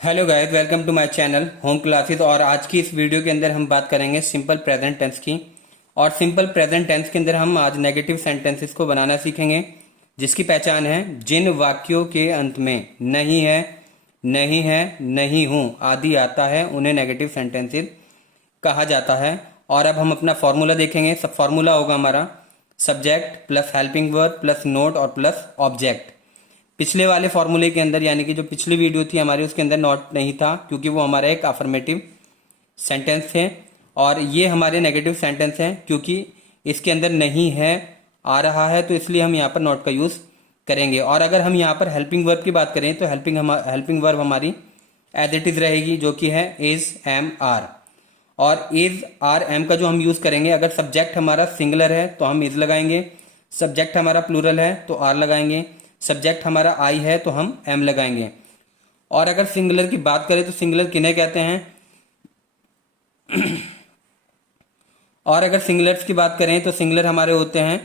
Hello guys, welcome to my channel home classes. और आज की इस वीडियो के अंदर हम बात करेंगे सिंपल प्रेजेंट टेंस की। और सिंपल प्रेजेंट टेंस के अंदर हम आज नेगेटिव सेंटेंसेस को बनाना सीखेंगे, जिसकी पहचान है जिन वाक्यों के अंत में नहीं है, नहीं है, नहीं हूं आदि आता है उन्हें नेगेटिव सेंटेंसेस कहा जाता है। और अब हम अपना फॉर्मूला देखेंगे। सब फॉर्मूला होगा हमारा subject plus helping verb plus note और प्लस ऑब्जेक्ट। पिछले वाले फॉर्मूले के अंदर यानी कि जो पिछली वीडियो थी हमारी, उसके अंदर नॉट नहीं था क्योंकि वो हमारा एक अफर्मेटिव सेंटेंस है। और ये हमारे नेगेटिव सेंटेंस हैं क्योंकि इसके अंदर नहीं है आ रहा है, तो इसलिए हम यहाँ पर नॉट का यूज़ करेंगे। और अगर हम यहाँ पर हेल्पिंग वर्ब की बात करें तो हेल्पिंग वर्ब हमारी एज इट इज़ रहेगी, जो कि है इज एम आर। और इज आर एम का जो हम यूज़ करेंगे, अगर सब्जेक्ट हमारा सिंगुलर है तो हम इज लगाएंगे, सब्जेक्ट हमारा प्लूरल है तो आर लगाएंगे, सब्जेक्ट हमारा आई है तो हम एम लगाएंगे। और अगर सिंगुलर की बात करें तो सिंगुलर किन्हें कहते हैं और अगर सिंगुलर्स की बात करें तो सिंगुलर हमारे होते हैं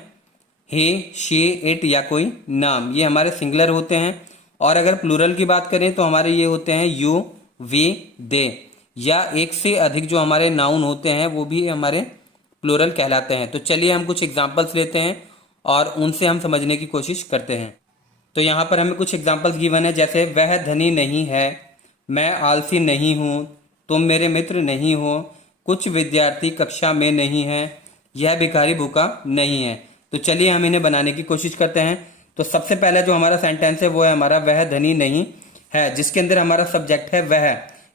ही, शी, इट या कोई नाम, ये हमारे सिंगुलर होते हैं। और अगर प्लूरल की बात करें तो हमारे ये होते हैं यू, वी, दे, या एक से अधिक जो हमारे नाउन होते हैं वो भी हमारे प्लूरल कहलाते हैं। तो चलिए हम कुछ एग्जांपल्स लेते हैं और उनसे हम समझने की कोशिश करते हैं। तो यहाँ पर हमें कुछ एग्जांपल्स गिवन है, जैसे वह धनी नहीं है, मैं आलसी नहीं हूँ, तुम मेरे मित्र नहीं हो, कुछ विद्यार्थी कक्षा में नहीं है, यह भिखारी भूखा नहीं है। तो चलिए हम इन्हें बनाने की कोशिश करते हैं। तो सबसे पहले जो हमारा सेंटेंस है वो है हमारा वह धनी नहीं है, जिसके अंदर हमारा सब्जेक्ट है वह,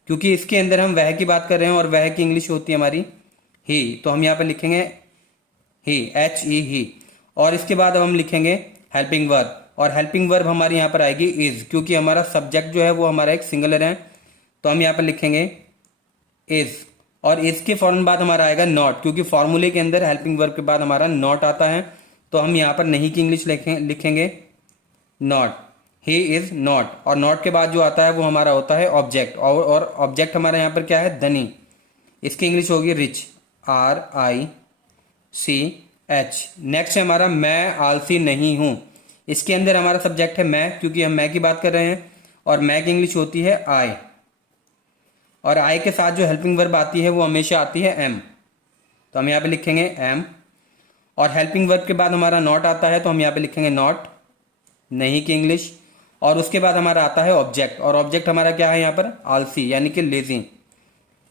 क्योंकि इसके अंदर हम वह की बात कर रहे हैं और वह की इंग्लिश होती है हमारी ही। तो हम यहाँ पर लिखेंगे ही, एच ई ही। और इसके बाद अब हम लिखेंगे हेल्पिंग वर्ब, और हेल्पिंग वर्ब हमारी यहाँ पर आएगी इज, क्योंकि हमारा सब्जेक्ट जो है वो हमारा एक सिंगुलर है, तो हम यहाँ पर लिखेंगे इज। और इसके फौरन बाद हमारा आएगा नॉट, क्योंकि फॉर्मूले के अंदर हेल्पिंग वर्ब के बाद हमारा नॉट आता है, तो हम यहाँ पर नहीं की इंग्लिश लिखेंगे नॉट, ही इज नॉट। और नॉट के बाद जो आता है वो हमारा होता है ऑब्जेक्ट, और ऑब्जेक्ट हमारा यहाँ पर क्या है, धनी, इसकी इंग्लिश होगी rich, R I C H. Next है हमारा मैं आलसी नहीं हूं, इसके अंदर हमारा सब्जेक्ट है मैं, क्योंकि हम मैं की बात कर रहे हैं, और मैं की इंग्लिश होती है आई। और आई के साथ जो हेल्पिंग वर्ब आती है वो हमेशा आती है एम, तो हम यहाँ पे लिखेंगे एम। और हेल्पिंग वर्ब के बाद हमारा नॉट आता है, तो हम यहाँ पे लिखेंगे नॉट, नहीं की इंग्लिश। और उसके बाद हमारा आता है ऑब्जेक्ट, और ऑब्जेक्ट हमारा क्या है यहाँ पर, आलसी यानी कि lazy,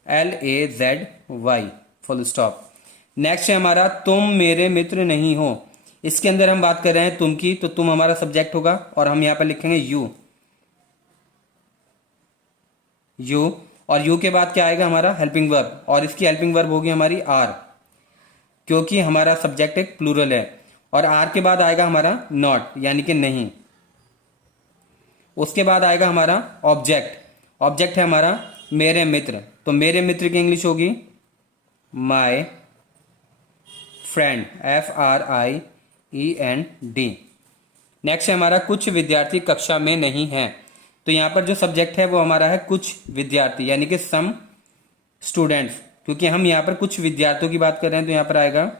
LAZY, full stop. Next है हमारा तुम मेरे मित्र नहीं हो, इसके अंदर हम बात कर रहे हैं तुम की, तो तुम हमारा सब्जेक्ट होगा, और हम यहाँ पर लिखेंगे यू, यू। और यू के बाद क्या आएगा हमारा हेल्पिंग वर्ब, और इसकी हेल्पिंग वर्ब होगी हमारी आर, क्योंकि हमारा सब्जेक्ट एक प्लूरल है। और आर के बाद आएगा हमारा नॉट यानी कि नहीं। उसके बाद आएगा हमारा ऑब्जेक्ट, ऑब्जेक्ट है हमारा मेरे मित्र, तो मेरे मित्र की इंग्लिश होगी माई फ्रेंड, FRIEND। नेक्स्ट है हमारा कुछ विद्यार्थी कक्षा में नहीं है, तो यहाँ पर जो सब्जेक्ट है वो हमारा है कुछ विद्यार्थी यानी कि सम स्टूडेंट्स, क्योंकि हम यहाँ पर कुछ विद्यार्थियों की बात कर रहे हैं, तो यहाँ पर आएगा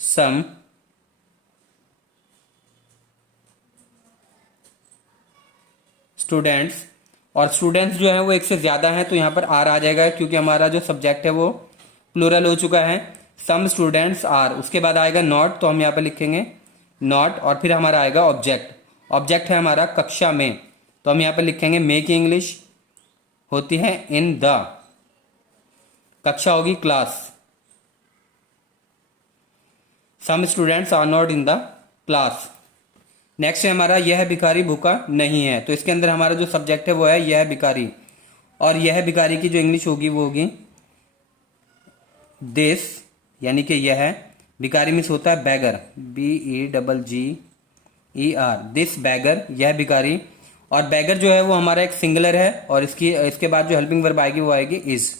सम स्टूडेंट्स। और स्टूडेंट्स जो है वो एक से ज्यादा है, तो यहाँ पर आर आ जाएगा, क्योंकि हमारा जो सब्जेक्ट है वो प्लूरल हो चुका है, सम स्टूडेंट्स आर। उसके बाद आएगा नॉट, तो हम यहाँ पे लिखेंगे नॉट। और फिर हमारा आएगा ऑब्जेक्ट, ऑब्जेक्ट है हमारा कक्षा में, तो हम यहाँ पे लिखेंगे मे की इंग्लिश होती है इन द, कक्षा होगी class, some students are not in the class. Next है हमारा यह भिखारी भूखा नहीं है, तो इसके अंदर हमारा जो सब्जेक्ट है वो है यह भिखारी, और यह भिखारी की जो इंग्लिश होगी वो होगी दिस, यानी कि यह भिखारी मीन्स होता है बैगर, BEGGER, दिस बैगर, यह भिखारी। और बैगर जो है वो हमारा एक सिंगुलर है, और इसके बाद जो हेल्पिंग वर्ब आएगी वो आएगी इज।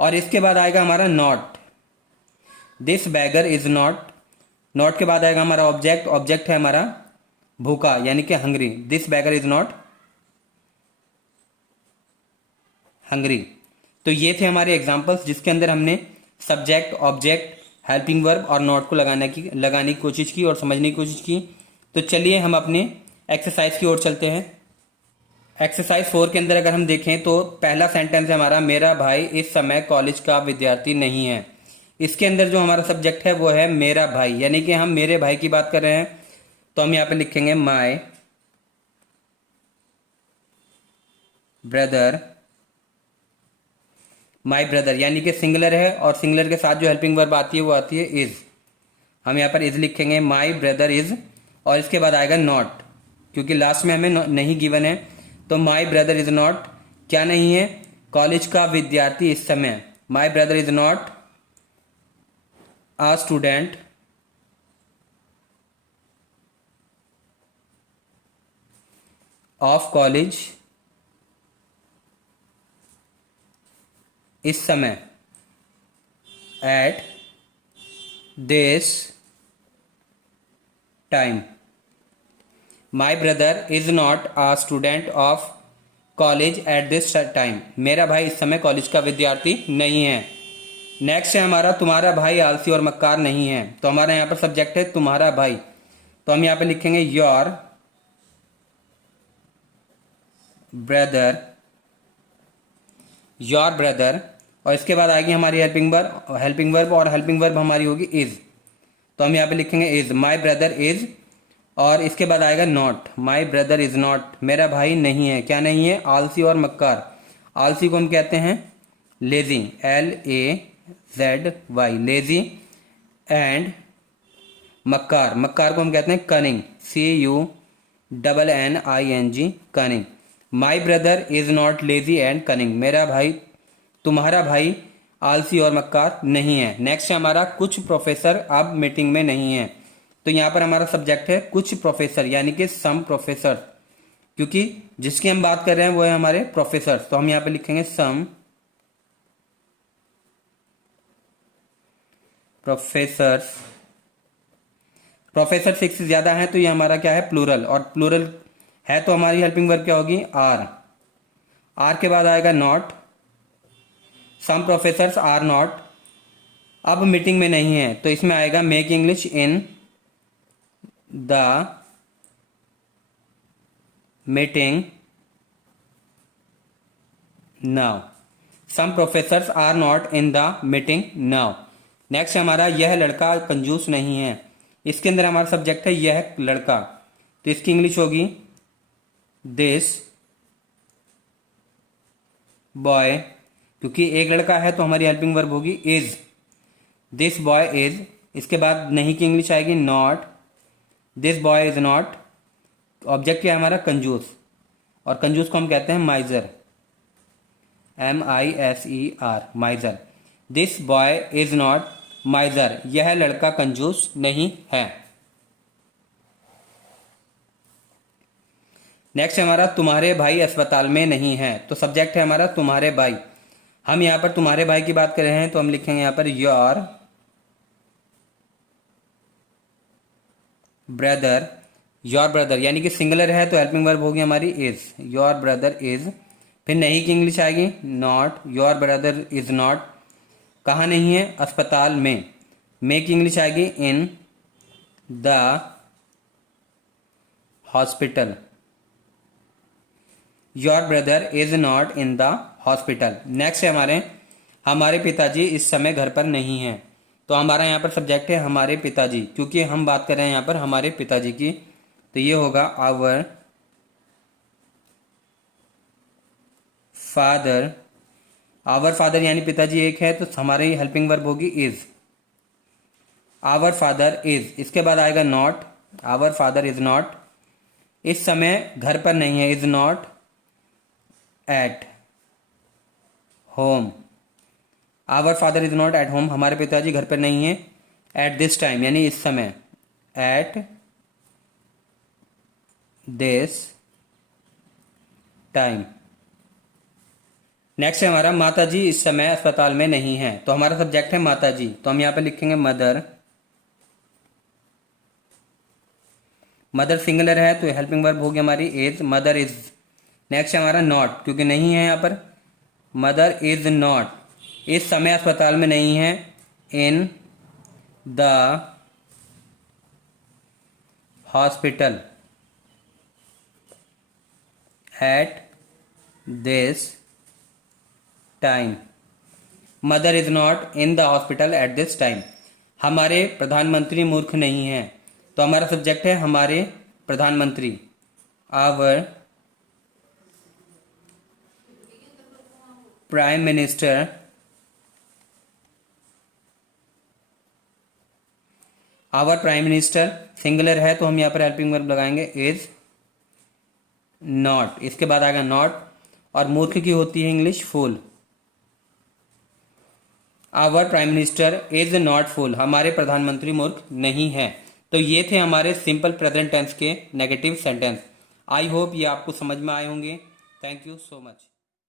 और इसके बाद आएगा हमारा not, this beggar is not. Not के बाद आएगा हमारा ऑब्जेक्ट, ऑब्जेक्ट है हमारा भूखा यानी कि hungry, this beggar is not hungry. तो ये थे हमारे एग्जांपल्स, जिसके अंदर हमने सब्जेक्ट, ऑब्जेक्ट, हेल्पिंग वर्ब और नॉट को लगाने की कोशिश की और समझने की कोशिश की। तो चलिए हम अपने एक्सरसाइज की ओर चलते हैं। एक्सरसाइज 4 के अंदर अगर हम देखें तो पहला सेंटेंस है हमारा, मेरा भाई इस समय कॉलेज का विद्यार्थी नहीं है। इसके अंदर जो हमारा सब्जेक्ट है वो है मेरा भाई, यानी कि हम मेरे भाई की बात कर रहे हैं, तो हम यहाँ पे लिखेंगे माई ब्रदर। माई ब्रदर यानी कि सिंगुलर है, और सिंगुलर के साथ जो हेल्पिंग वर्ब आती है वो आती है इज। हम यहाँ पर इज लिखेंगे, माई ब्रदर इज, और इसके बाद आएगा नॉट, क्योंकि लास्ट में हमें नहीं गिवन है। तो माई ब्रदर इज नॉट, क्या नहीं है, कॉलेज का विद्यार्थी इस समय। My brother is not a student of college इस समय at this time. My brother is not a student of college at this time. मेरा भाई इस समय कॉलेज का विद्यार्थी नहीं है। नेक्स्ट है हमारा, तुम्हारा भाई आलसी और मक्कार नहीं है। तो हमारा यहाँ पर सब्जेक्ट है तुम्हारा भाई, तो हम यहाँ पे लिखेंगे योर ब्रदर, योर ब्रदर, और इसके बाद आएगी हमारी हेल्पिंग वर्ब, और हेल्पिंग वर्ब हमारी होगी इज। तो हम यहाँ पे लिखेंगे इज, माई ब्रदर इज, और इसके बाद आएगा not, my brother is not, मेरा भाई नहीं है, क्या नहीं है, आलसी और मक्कार। आलसी को हम कहते हैं लेजी, LAZY, लेजी, एंड मक्कार, मक्कार को हम कहते हैं cunning, CUNNING, cunning. My brother is not lazy and cunning, मेरा भाई, तुम्हारा भाई आलसी और मक्कार नहीं है। नेक्स्ट है हमारा, कुछ प्रोफेसर अब मीटिंग में नहीं है। तो यहाँ पर हमारा सब्जेक्ट है कुछ प्रोफेसर, यानी कि सम प्रोफेसर, क्योंकि जिसकी हम बात कर रहे हैं वो है हमारे प्रोफेसर। तो हम यहाँ पे लिखेंगे सम प्रोफेसर्स। प्रोफेसर 6 से ज्यादा है तो ये हमारा क्या है, प्लूरल, और प्लूरल है तो हमारी हेल्पिंग वर्ब क्या होगी, आर। आर के बाद आएगा not, some professors are not अब मीटिंग में नहीं है, तो इसमें आएगा make English in the meeting now. Some professors are not in the meeting now. Next हमारा, यह लड़का कंजूस नहीं है। इसके अंदर हमारा सब्जेक्ट है यह लड़का, तो इसकी इंग्लिश होगी दिस बॉय, क्योंकि एक लड़का है तो हमारी हेल्पिंग वर्ब होगी इज, दिस बॉय इज। इसके बाद नहीं की इंग्लिश आएगी not, this boy is not. Object क्या है हमारा, कंजूस, और कंजूस को हम कहते हैं माइजर, MISER, माइजर। This boy is not माइजर, यह लड़का कंजूस नहीं है। नेक्स्ट हमारा, तुम्हारे भाई अस्पताल में नहीं है। तो सब्जेक्ट है हमारा तुम्हारे भाई। हम यहाँ पर तुम्हारे भाई की बात कर रहे हैं तो हम लिखेंगे यहाँ per your brother, your brother यानी कि सिंगुलर है तो हेल्पिंग वर्ब होगी हमारी इज, योर ब्रदर इज। फिर नहीं की इंग्लिश आएगी not, your brother is not, कहाँ नहीं है, अस्पताल में। मे की इंग्लिश आएगी in the hospital, your brother is not in the hospital. Next है हमारे, हमारे पिताजी इस समय घर पर नहीं हैं। तो हमारा यहाँ पर सब्जेक्ट है हमारे पिताजी, क्योंकि हम बात कर रहे हैं यहाँ पर हमारे पिताजी की, तो ये होगा आवर फादर। आवर फादर यानी पिताजी एक है तो हमारी हेल्पिंग वर्ब होगी इज, आवर फादर इज। इसके बाद आएगा not, our father is not, इस समय घर पर नहीं है, is not at home. Our father is not at home, हमारे पिताजी घर पर नहीं है। एट दिस टाइम यानी इस समय, एट दिस टाइम। नेक्स्ट है हमारा, माताजी इस समय अस्पताल में नहीं है। तो हमारा सब्जेक्ट है माताजी, तो हम यहाँ पे लिखेंगे मदर। मदर सिंगुलर है तो हेल्पिंग वर्ब होगी हमारी इज, मदर इज। नेक्स्ट है हमारा नॉट, क्योंकि नहीं है यहाँ पर, मदर इज नॉट इस समय अस्पताल में नहीं है, in the hospital at this time. Mother is not in the hospital at this time. हमारे प्रधानमंत्री मूर्ख नहीं हैं, तो हमारा सब्जेक्ट है हमारे प्रधानमंत्री। Our prime minister our prime minister singular है तो हम यहाँ पर हेल्पिंग वर्ब लगाएंगे इज नॉट, इसके बाद आएगा नॉट, और मूर्ख की होती है English fool. Our prime minister is not fool, हमारे प्रधानमंत्री मूर्ख नहीं है। तो ये थे हमारे सिंपल प्रेजेंट टेंस के नेगेटिव सेंटेंस। आई होप ये आपको समझ में आए होंगे। Thank you so much.